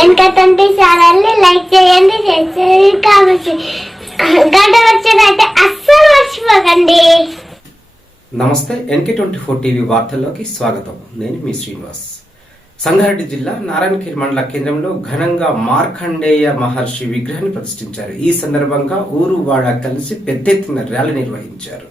Twenty ఛానల్ని like చేయండి share చేయండి కామెంట్ గంట వచ్చినట్టే అస్సలు మర్చిపోకండి. నమస్తే ఎన్కే ట్వంటీ ఫోర్ టీవీ వార్తల్లోకి స్వాగతం. నేను మీ శ్రీనివాస్. సంగారెడ్డి జిల్లా నారాయణఖేడ్ మండల కేంద్రంలో ఘనంగా మార్కండేయ మహర్షి విగ్రహాన్ని ప్రతిష్ఠించారు. ఈ సందర్భంగా ఊరు వాడ కలిసి పెద్ద ఎత్తున ర్యాలీ నిర్వహించారు.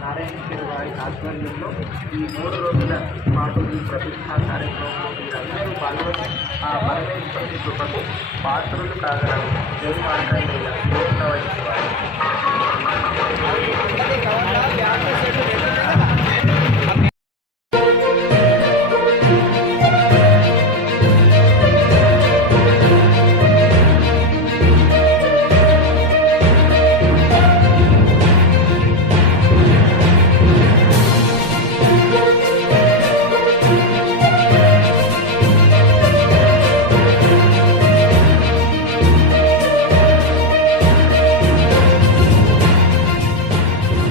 నారాయణ వారి ఆధ్వర్యంలో ఈ మూడు రోజుల పాటు ఈ ప్రతిష్టా కార్యక్రమంలో మీరందరూ పాల్గొని ఆ పరమేశ్వరి కృపకు పాత్రలు కాగలరు జై మాట్లాడలేదు